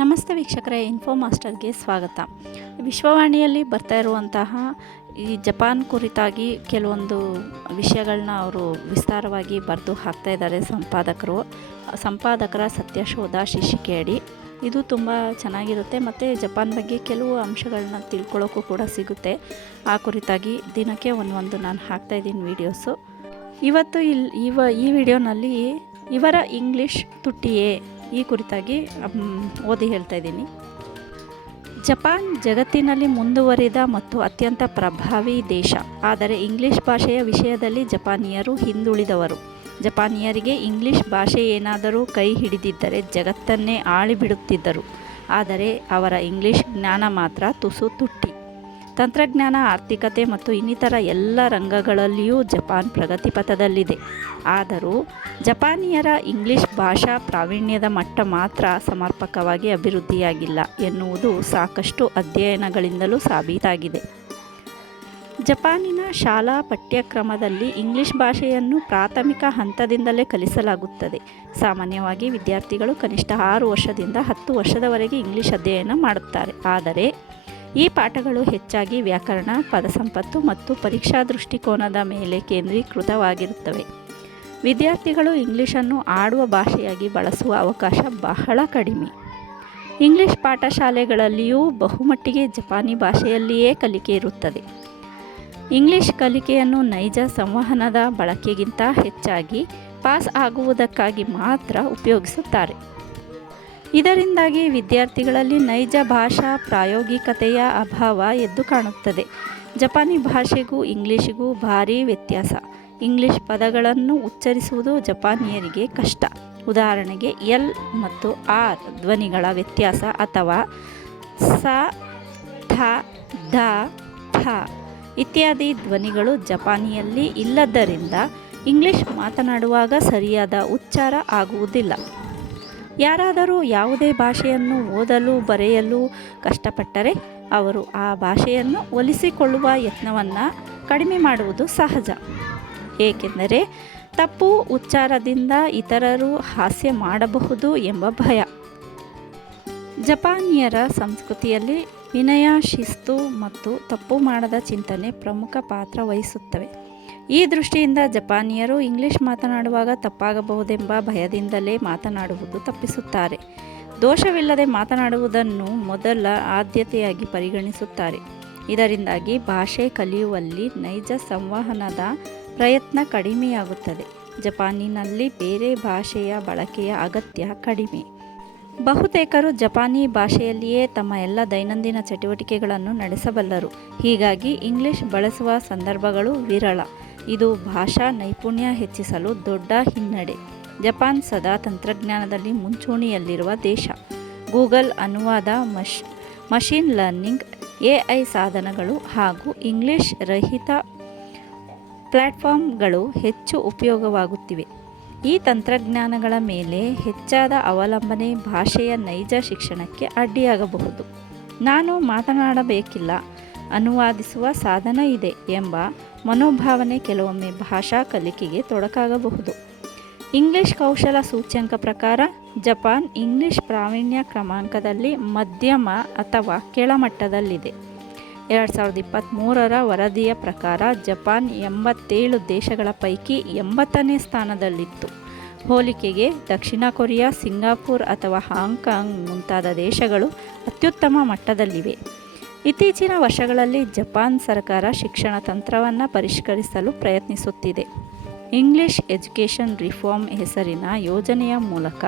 ನಮಸ್ತೆ ವೀಕ್ಷಕರೇ, ಇನ್ಫೋ ಮಾಸ್ಟರ್ಗೆ ಸ್ವಾಗತ. ವಿಶ್ವವಾಣಿಯಲ್ಲಿ ಬರ್ತಾ ಇರುವಂತಹ ಈ ಜಪಾನ್ ಕುರಿತಾಗಿ ಕೆಲವೊಂದು ವಿಷಯಗಳನ್ನ ಅವರು ವಿಸ್ತಾರವಾಗಿ ಬರೆದು ಹಾಕ್ತಾ ಇದ್ದಾರೆ ಸಂಪಾದಕರ ಸತ್ಯಶೋಧ ಶೀರ್ಷಿಕೆ ಅಡಿ. ಇದು ತುಂಬ ಚೆನ್ನಾಗಿರುತ್ತೆ ಮತ್ತು ಜಪಾನ್ ಬಗ್ಗೆ ಕೆಲವು ಅಂಶಗಳನ್ನ ತಿಳ್ಕೊಳ್ಳೋಕ್ಕೂ ಕೂಡ ಸಿಗುತ್ತೆ. ಆ ಕುರಿತಾಗಿ ದಿನಕ್ಕೆ ಒಂದು ನಾನು ಹಾಕ್ತಾಯಿದ್ದೀನಿ ವೀಡಿಯೋಸು. ಇವತ್ತು ಈ ವಿಡಿಯೋನಲ್ಲಿ ಇವರ ಇಂಗ್ಲೀಷ್ ತುಟ್ಟಿಯೇ ಈ ಕುರಿತಾಗಿ ಓದಿ ಹೇಳ್ತಾ ಇದ್ದೀನಿ. ಜಪಾನ್ ಜಗತ್ತಿನಲ್ಲಿ ಮುಂದುವರಿದ ಮತ್ತು ಅತ್ಯಂತ ಪ್ರಭಾವಿ ದೇಶ. ಆದರೆ ಇಂಗ್ಲೀಷ್ ಭಾಷೆಯ ವಿಷಯದಲ್ಲಿ ಜಪಾನಿಯರು ಹಿಂದುಳಿದವರು. ಜಪಾನಿಯರಿಗೆ ಇಂಗ್ಲೀಷ್ ಭಾಷೆ ಏನಾದರೂ ಕೈ ಹಿಡಿದಿದ್ದರೆ ಜಗತ್ತನ್ನೇ ಆಳಿಬಿಡುತ್ತಿದ್ದರು. ಆದರೆ ಅವರ ಇಂಗ್ಲೀಷ್ ಜ್ಞಾನ ಮಾತ್ರ ತುಸು ತುಟ್ಟಿ. ತಂತ್ರಜ್ಞಾನ, ಆರ್ಥಿಕತೆ ಮತ್ತು ಇನ್ನಿತರ ಎಲ್ಲ ರಂಗಗಳಲ್ಲಿಯೂ ಜಪಾನ್ ಪ್ರಗತಿಪಥದಲ್ಲಿದೆ. ಆದರೂ ಜಪಾನಿಯರ ಇಂಗ್ಲೀಷ್ ಭಾಷಾ ಪ್ರಾವೀಣ್ಯದ ಮಟ್ಟ ಮಾತ್ರ ಸಮರ್ಪಕವಾಗಿ ಅಭಿವೃದ್ಧಿಯಾಗಿಲ್ಲ ಎನ್ನುವುದು ಸಾಕಷ್ಟು ಅಧ್ಯಯನಗಳಿಂದಲೂ ಸಾಬೀತಾಗಿದೆ. ಜಪಾನಿನ ಶಾಲಾ ಪಠ್ಯಕ್ರಮದಲ್ಲಿ ಇಂಗ್ಲೀಷ್ ಭಾಷೆಯನ್ನು ಪ್ರಾಥಮಿಕ ಹಂತದಿಂದಲೇ ಕಲಿಸಲಾಗುತ್ತದೆ. ಸಾಮಾನ್ಯವಾಗಿ ವಿದ್ಯಾರ್ಥಿಗಳು ಕನಿಷ್ಠ 6 ವರ್ಷದಿಂದ 10 ವರ್ಷದವರೆಗೆ ಇಂಗ್ಲೀಷ್ ಅಧ್ಯಯನ ಮಾಡುತ್ತಾರೆ. ಆದರೆ ಈ ಪಾಠಗಳು ಹೆಚ್ಚಾಗಿ ವ್ಯಾಕರಣ, ಪದಸಂಪತ್ತು ಮತ್ತು ಪರೀಕ್ಷಾ ದೃಷ್ಟಿಕೋನದ ಮೇಲೆ ಕೇಂದ್ರೀಕೃತವಾಗಿರುತ್ತವೆ. ವಿದ್ಯಾರ್ಥಿಗಳು ಇಂಗ್ಲೀಷನ್ನು ಆಡುವ ಭಾಷೆಯಾಗಿ ಬಳಸುವ ಅವಕಾಶ ಬಹಳ ಕಡಿಮೆ. ಇಂಗ್ಲೀಷ್ ಪಾಠಶಾಲೆಗಳಲ್ಲಿಯೂ ಬಹುಮಟ್ಟಿಗೆ ಜಪಾನಿ ಭಾಷೆಯಲ್ಲಿಯೇ ಕಲಿಕೆ ಇರುತ್ತದೆ. ಇಂಗ್ಲೀಷ್ ಕಲಿಕೆಯನ್ನು ನೈಜ ಸಂವಹನದ ಬಳಕೆಗಿಂತ ಹೆಚ್ಚಾಗಿ ಪಾಸ್ ಆಗುವುದಕ್ಕಾಗಿ ಮಾತ್ರ ಉಪಯೋಗಿಸುತ್ತಾರೆ. ಇದರಿಂದಾಗಿ ವಿದ್ಯಾರ್ಥಿಗಳಲ್ಲಿ ನೈಜ ಭಾಷಾ ಪ್ರಾಯೋಗಿಕತೆಯ ಅಭಾವ ಎದ್ದು ಕಾಣುತ್ತದೆ. ಜಪಾನಿ ಭಾಷೆಗೂ ಇಂಗ್ಲೀಷಿಗೂ ಭಾರೀ ವ್ಯತ್ಯಾಸ. ಇಂಗ್ಲೀಷ್ ಪದಗಳನ್ನು ಉಚ್ಚರಿಸುವುದು ಜಪಾನಿಯರಿಗೆ ಕಷ್ಟ. ಉದಾಹರಣೆಗೆ ಎಲ್ ಮತ್ತು ಆರ್ ಧ್ವನಿಗಳ ವ್ಯತ್ಯಾಸ ಅಥವಾ ಸ, ಠ, ಧ, ಥ ಇತ್ಯಾದಿ ಧ್ವನಿಗಳು ಜಪಾನಿಯಲ್ಲಿ ಇಲ್ಲದ್ದರಿಂದ ಇಂಗ್ಲೀಷ್ ಮಾತನಾಡುವಾಗ ಸರಿಯಾದ ಉಚ್ಚಾರ ಆಗುವುದಿಲ್ಲ. ಯಾರಾದರೂ ಯಾವುದೇ ಭಾಷೆಯನ್ನು ಓದಲು ಬರೆಯಲು ಕಷ್ಟಪಟ್ಟರೆ ಅವರು ಆ ಭಾಷೆಯನ್ನು ಒಲಿಸಿಕೊಳ್ಳುವ ಯತ್ನವನ್ನು ಕಡಿಮೆ ಮಾಡುವುದು ಸಹಜ. ಏಕೆಂದರೆ ತಪ್ಪು ಉಚ್ಚಾರದಿಂದ ಇತರರು ಹಾಸ್ಯ ಮಾಡಬಹುದು ಎಂಬ ಭಯ. ಜಪಾನಿಯರ ಸಂಸ್ಕೃತಿಯಲ್ಲಿ ವಿನಯ, ಶಿಸ್ತು ಮತ್ತು ತಪ್ಪು ಮಾಡದ ಚಿಂತನೆ ಪ್ರಮುಖ ಪಾತ್ರ ವಹಿಸುತ್ತವೆ. ಈ ದೃಷ್ಟಿಯಿಂದ ಜಪಾನಿಯರು ಇಂಗ್ಲೀಷ್ ಮಾತನಾಡುವಾಗ ತಪ್ಪಾಗಬಹುದೆಂಬ ಭಯದಿಂದಲೇ ಮಾತನಾಡುವುದು ತಪ್ಪಿಸುತ್ತಾರೆ. ದೋಷವಿಲ್ಲದೆ ಮಾತನಾಡುವುದನ್ನು ಮೊದಲ ಆದ್ಯತೆಯಾಗಿ ಪರಿಗಣಿಸುತ್ತಾರೆ. ಇದರಿಂದಾಗಿ ಭಾಷೆ ಕಲಿಯುವಲ್ಲಿ ನೈಜ ಸಂವಹನದ ಪ್ರಯತ್ನ ಕಡಿಮೆಯಾಗುತ್ತದೆ. ಜಪಾನಿನಲ್ಲಿ ಬೇರೆ ಭಾಷೆಯ ಬಳಕೆಯ ಅಗತ್ಯ ಕಡಿಮೆ. ಬಹುತೇಕರು ಜಪಾನಿ ಭಾಷೆಯಲ್ಲಿಯೇ ತಮ್ಮ ಎಲ್ಲ ದೈನಂದಿನ ಚಟುವಟಿಕೆಗಳನ್ನು ನಡೆಸಬಲ್ಲರು. ಹೀಗಾಗಿ ಇಂಗ್ಲೀಷ್ ಬಳಸುವ ಸಂದರ್ಭಗಳು ವಿರಳ. ಇದು ಭಾಷಾ ನೈಪುಣ್ಯ ಹೆಚ್ಚಿಸಲು ದೊಡ್ಡ ಹಿನ್ನಡೆ. ಜಪಾನ್ ಸದಾ ತಂತ್ರಜ್ಞಾನದಲ್ಲಿ ಮುಂಚೂಣಿಯಲ್ಲಿರುವ ದೇಶ. ಗೂಗಲ್ ಅನುವಾದ, ಮಷೀನ್ ಲರ್ನಿಂಗ್, AI ಸಾಧನಗಳು ಹಾಗೂ ಇಂಗ್ಲೀಷ್ ರಹಿತ ಪ್ಲ್ಯಾಟ್ಫಾರ್ಮ್ಗಳು ಹೆಚ್ಚು ಉಪಯೋಗವಾಗುತ್ತಿವೆ. ಈ ತಂತ್ರಜ್ಞಾನಗಳ ಮೇಲೆ ಹೆಚ್ಚಾದ ಅವಲಂಬನೆ ಭಾಷೆಯ ನೈಜ ಶಿಕ್ಷಣಕ್ಕೆ ಅಡ್ಡಿಯಾಗಬಹುದು. ನಾನು ಮಾತನಾಡಬೇಕಿಲ್ಲ, ಅನುವಾದಿಸುವ ಸಾಧನ ಇದೆ ಎಂಬ ಮನೋಭಾವನೆ ಕೆಲವೊಮ್ಮೆ ಭಾಷಾ ಕಲಿಕೆಗೆ ತೊಡಕಾಗಬಹುದು. ಇಂಗ್ಲೀಷ್ ಕೌಶಲ ಸೂಚ್ಯಂಕ ಪ್ರಕಾರ ಜಪಾನ್ ಇಂಗ್ಲೀಷ್ ಪ್ರಾವೀಣ್ಯ ಕ್ರಮಾಂಕದಲ್ಲಿ ಮಧ್ಯಮ ಅಥವಾ ಕೆಳಮಟ್ಟದಲ್ಲಿದೆ. 2023ರ ವರದಿಯ ಪ್ರಕಾರ ಜಪಾನ್ 87 ದೇಶಗಳ ಪೈಕಿ 80ನೇ ಸ್ಥಾನದಲ್ಲಿತ್ತು. ಹೋಲಿಕೆಗೆ ದಕ್ಷಿಣ ಕೊರಿಯಾ, ಸಿಂಗಾಪುರ್ ಅಥವಾ ಹಾಂಗ್ಕಾಂಗ್ ಮುಂತಾದ ದೇಶಗಳು ಅತ್ಯುತ್ತಮ ಮಟ್ಟದಲ್ಲಿವೆ. ಇತ್ತೀಚಿನ ವರ್ಷಗಳಲ್ಲಿ ಜಪಾನ್ ಸರ್ಕಾರ ಶಿಕ್ಷಣ ತಂತ್ರವನ್ನು ಪರಿಷ್ಕರಿಸಲು ಪ್ರಯತ್ನಿಸುತ್ತಿದೆ. ಇಂಗ್ಲಿಷ್ ಎಜುಕೇಷನ್ ರಿಫಾರ್ಮ್ ಹೆಸರಿನ ಯೋಜನೆಯ ಮೂಲಕ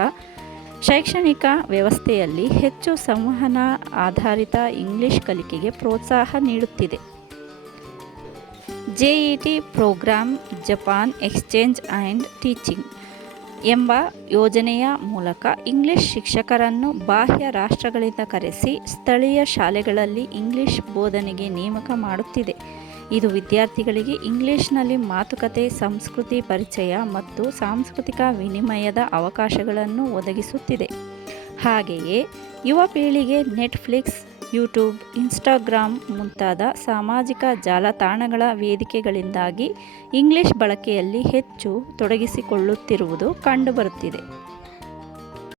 ಶೈಕ್ಷಣಿಕ ವ್ಯವಸ್ಥೆಯಲ್ಲಿ ಹೆಚ್ಚು ಸಂವಹನ ಆಧಾರಿತ ಇಂಗ್ಲಿಷ್ ಕಲಿಕೆಗೆ ಪ್ರೋತ್ಸಾಹ ನೀಡುತ್ತಿದೆ. JET program, Japan exchange and teaching ಎಂಬ ಯೋಜನೆಯ ಮೂಲಕ ಇಂಗ್ಲಿಷ್ ಶಿಕ್ಷಕರನ್ನು ಬಾಹ್ಯ ರಾಷ್ಟ್ರಗಳಿಂದ ಕರೆಸಿ ಸ್ಥಳೀಯ ಶಾಲೆಗಳಲ್ಲಿ ಇಂಗ್ಲಿಷ್ ಬೋಧನೆಗೆ ನೇಮಕ ಮಾಡುತ್ತಿದೆ. ಇದು ವಿದ್ಯಾರ್ಥಿಗಳಿಗೆ ಇಂಗ್ಲಿಷ್ನಲ್ಲಿ ಮಾತುಕತೆ, ಸಂಸ್ಕೃತಿ ಪರಿಚಯ ಮತ್ತು ಸಾಂಸ್ಕೃತಿಕ ವಿನಿಮಯದ ಅವಕಾಶಗಳನ್ನು ಒದಗಿಸುತ್ತಿದೆ. ಹಾಗೆಯೇ ಯುವ ಪೀಳಿಗೆ ನೆಟ್ಫ್ಲಿಕ್ಸ್, ಯೂಟ್ಯೂಬ್, ಇನ್ಸ್ಟಾಗ್ರಾಮ್ ಮುಂತಾದ ಸಾಮಾಜಿಕ ಜಾಲತಾಣಗಳ ವೇದಿಕೆಗಳಿಂದಾಗಿ ಇಂಗ್ಲಿಷ್ ಬಳಕೆಯಲ್ಲಿ ಹೆಚ್ಚು ತೊಡಗಿಸಿಕೊಳ್ಳುತ್ತಿರುವುದು ಕಂಡುಬರುತ್ತಿದೆ.